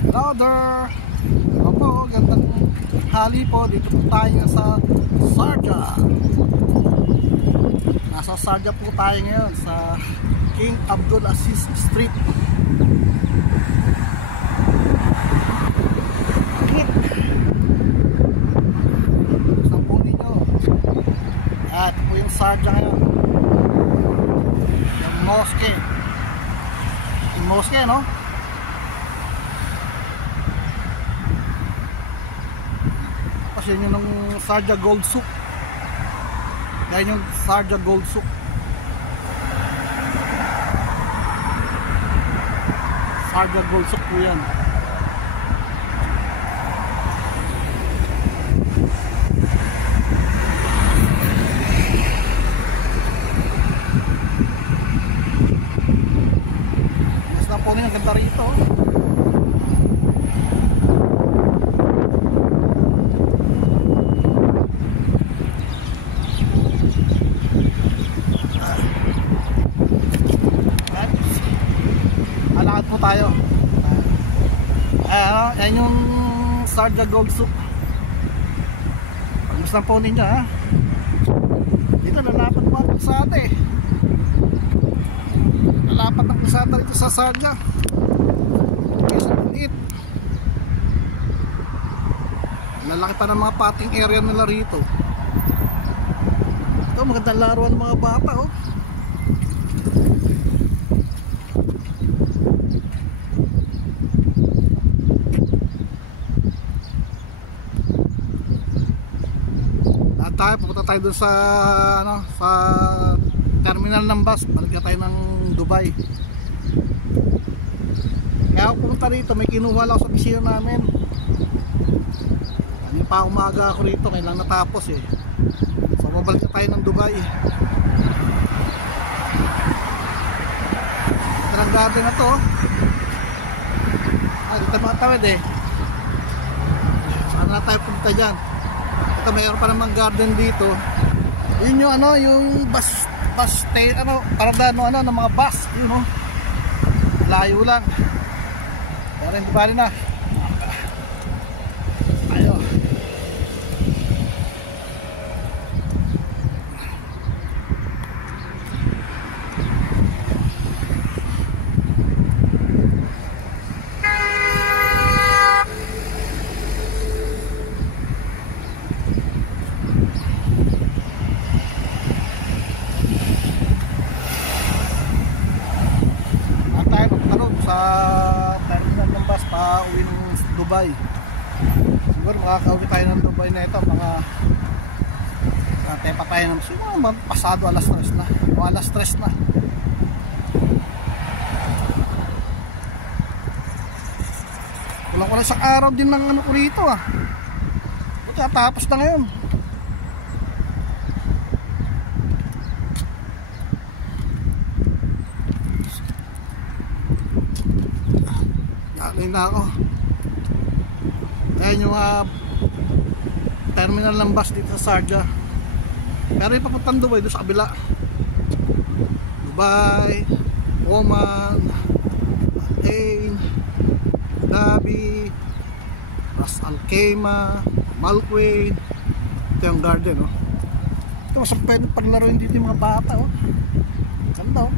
Hello there. Hello po, gandang hali po. Dito po tayo sa Sharjah. Nasa Sharjah po tayo ngayon sa King Abdul Aziz Street. Saan po ninyo? Ito po yung Sharjah ngayon. Yung mosque. Yung mosque, no? Kasi yun yung Sharjah Gold Souk. Yan yung Sharjah Gold Souk. Sharjah Gold Souk po yan. Mas na po nyo, ganda rito. Alakad po tayo. Yan yung Sharjah Gold Souk. Pagmustan po ninyo, ha. Dito lalapat po ang kalsada eh. Lalapat ang kalsada dito sa Sharjah. Sa maliit. Lalaki pa ng mga pating area nila rito. Ito magandang laruan ng mga bata, oh. Pupunta tayo dun sa sa terminal ng bus. Balik tayo ng Dubai. Kaya ako pumunta rito, may kinuha lang sa opisina namin. Kanina pa umaga ako rito, kailang natapos eh. So babalik tayo ng Dubai. Ito ang garden na to. Dito matawid eh. Saan na tayo pumunta dyan? Ito mayroon pa namang garden dito. Yun yung yung bus stay, parada ng mga bus, yun oh. Layo lang. Pero hindi bali na. Ayo. Sa terminal ng bus pa uwi ng Dubai. Siguro makakauwi tayo ng Dubai na ito mga tepa tayo ng siguro pasado alas 3 na o alas 3 na. Kulang isang araw din ng ko rito ah. Buti tapos na ngayon. Na ako. Ayan yung terminal ng bus dito sa Sharjah. Pero ipapuntang Dubai doon sa kabila. Dubai, Oman, Bahrain, Dhabi, Ras Al Khaimah, Malquain. Ito yung garden oh. Ito mas pwede paglaruin dito yung mga bata oh. Ganda oh.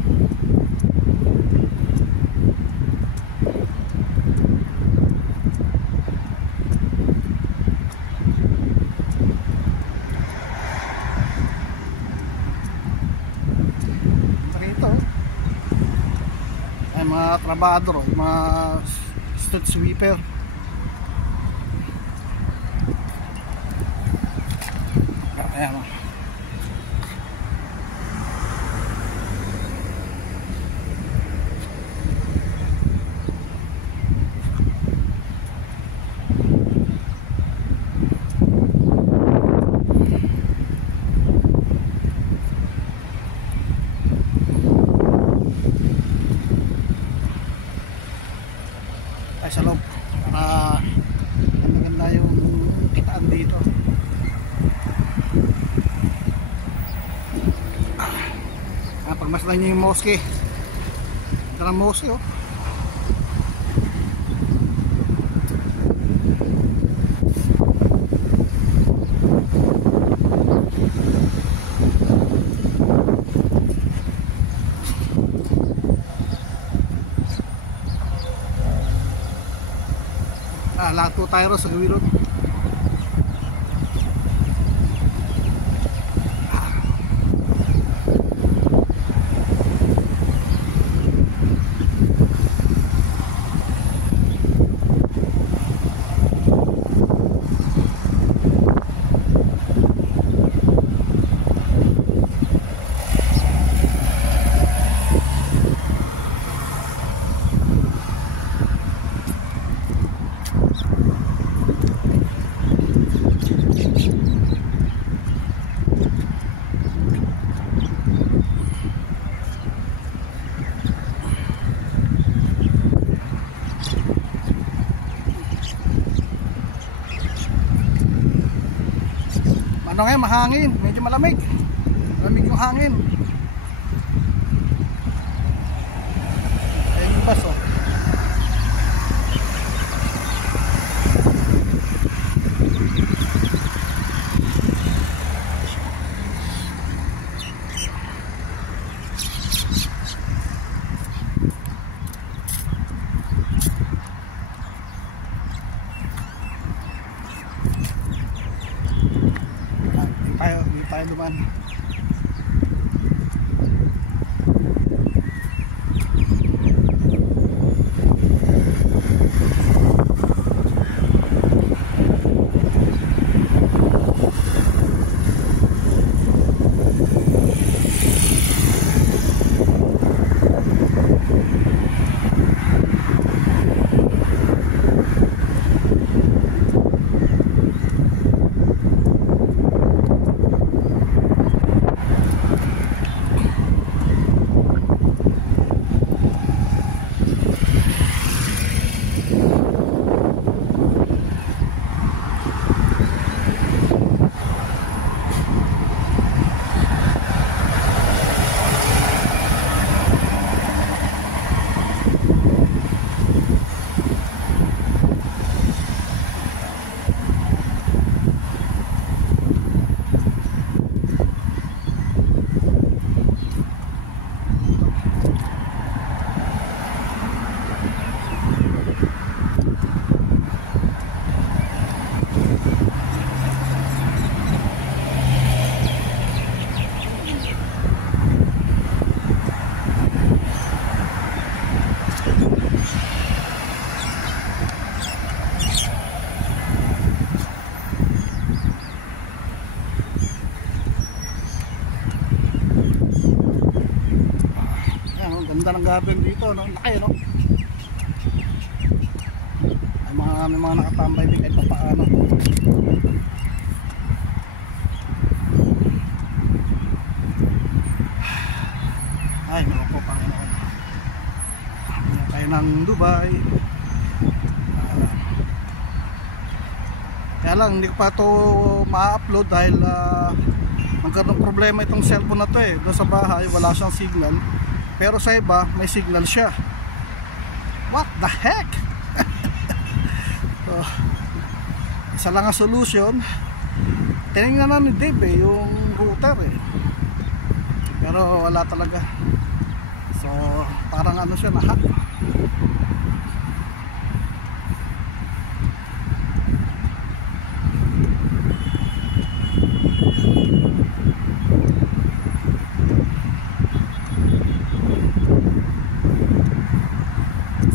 Mga trabador, mga street sweeper. Ayan o. Sa loob para maganda yung kitaan dito. Pagmasdan nyo yung mosque. Ito ang mosque oh. Lahat po tayo sa gawin ron. Ano ngayon, mahangin, medyo malamig. Malamig yung hangin. Ayun yung bus, oh. Hindi tayo duman. Ganda ng garden dito, no? Laki, no? May mga nakatambay din kahit paano. Ay, naku po, Panginoon. Yan tayo ng Dubai. Kaya lang, hindi ko pa ito ma-upload dahil magkaroon ng problema itong cellphone na to eh. Doon sa bahay, wala siyang signal. Pero sa iba, may signal siya. What the heck? So, isa lang ang solution. Tinignan na ni Dave eh, yung router eh. Pero wala talaga. So, parang ano siya, nahack.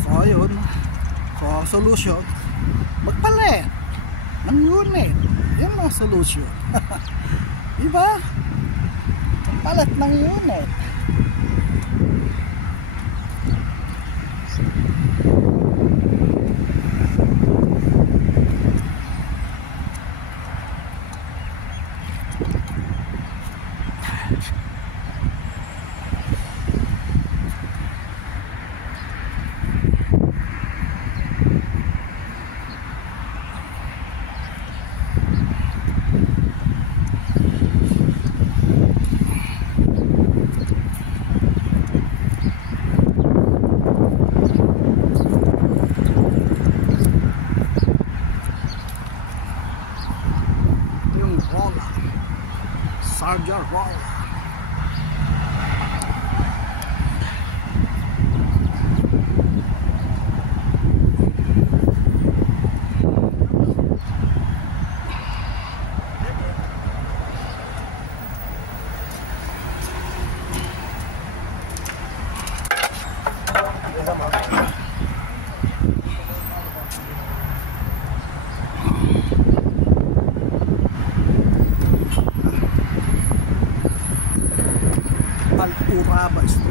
So ayun, so solution, magpalit ng unit. Yan ang solution. Diba? Magpalit ng unit. Charger wall. Bus Stop.